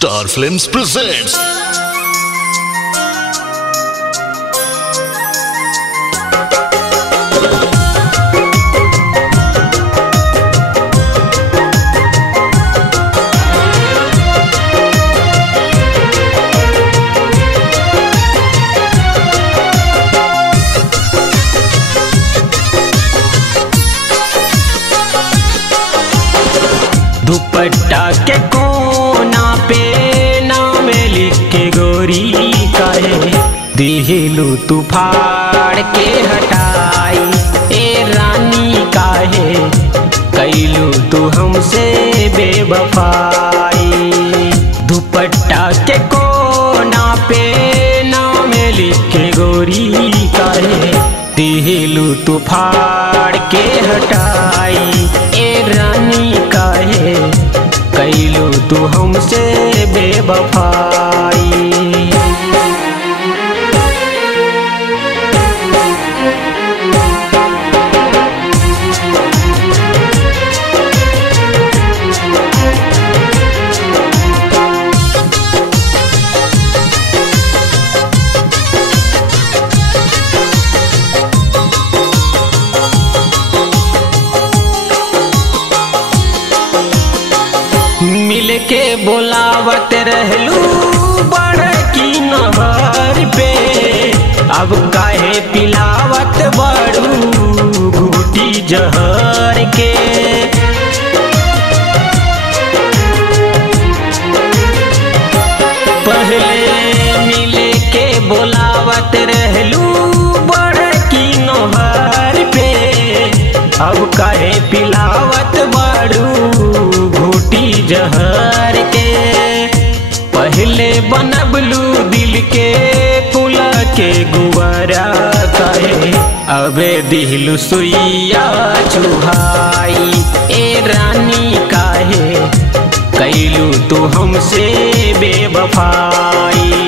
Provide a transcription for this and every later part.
Star Films presents दुपट्टा के कोना पे नाम लिख के गोरी काहे दिलू तू फाड़ के हटाई। ए रानी काहे कैलू तू हमसे बेवफाई। दुपट्टा के कोना पे नाम लिख के गोरी काहे दिलू तू फाड़ के हटाई। ए रानी काहे कैलू तू हमसे बेवफाई। मिल के बोलावत रहलू बड़की नहर पे, अब काहे पिलावत बड़ू घूटी जहर के। पहले मिल के बोलावत रहलू बड़की नहर पे, अब काहे पिलावत बड़ू जहर के। पहले बनबलू दिल के फूला के गुबारा काहे अबे दिलू सुइया चुहाई। ए रानी काहे कैलू तू हमसे बेवफाई।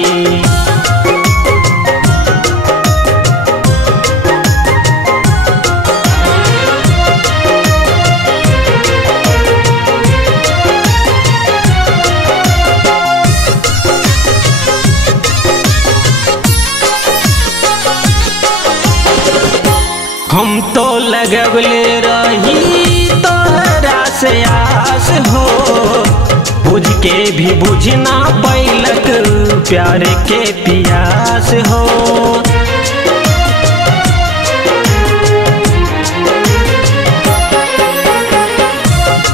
हम तो लगवले रही तोहरा से आस हो, बुझ के भी बुझना पैलक प्यार के पियास हो।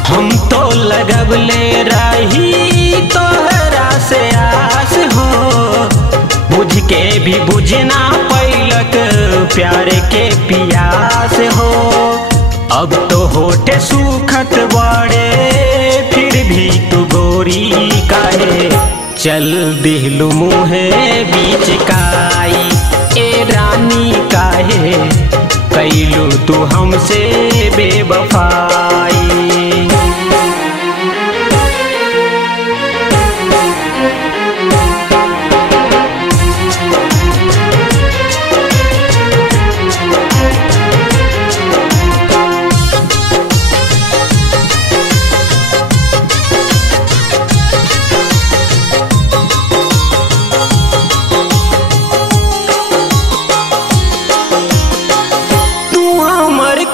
हम तो लगवले रही तोहरा से आस हो, बुझ के भी बुझना पैलक प्यार के पियास हो। अब तो होठे सूखत बड़े फिर भी तू गोरी काहे चल दिलू मुहे बीच काई। ए रानी काहे कैलू तू हमसे बेवफाई।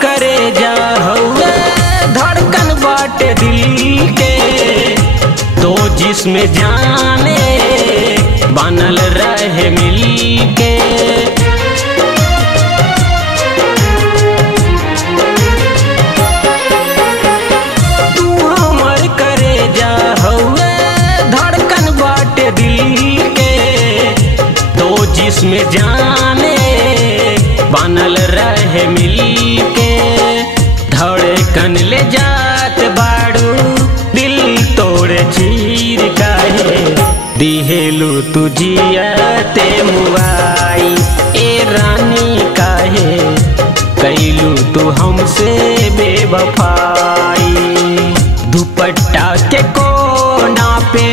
करे जा हुए धड़कन बाटे दिल के, तो जिसमें जाने बनल रहे मिल के। तू हमर करे जा हुए धड़कन बाटे दिल के, तो जिसमें जाने बनल रहे मिल के। धड़कन ले जात बाड़ू दिल तोड़ चीर काहे दिहेलू तू जियते मुआई। ए रानी काहे कैलू तू हमसे बेवफाई। दुपट्टा के कोना पे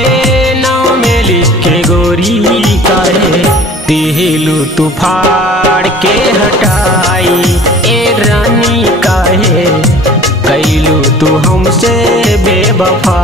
नाम लिख के गोरी काहे दिलू तू फाड़ के हटाई। ए रानी काहे कैलू तू हमसे बेवफा।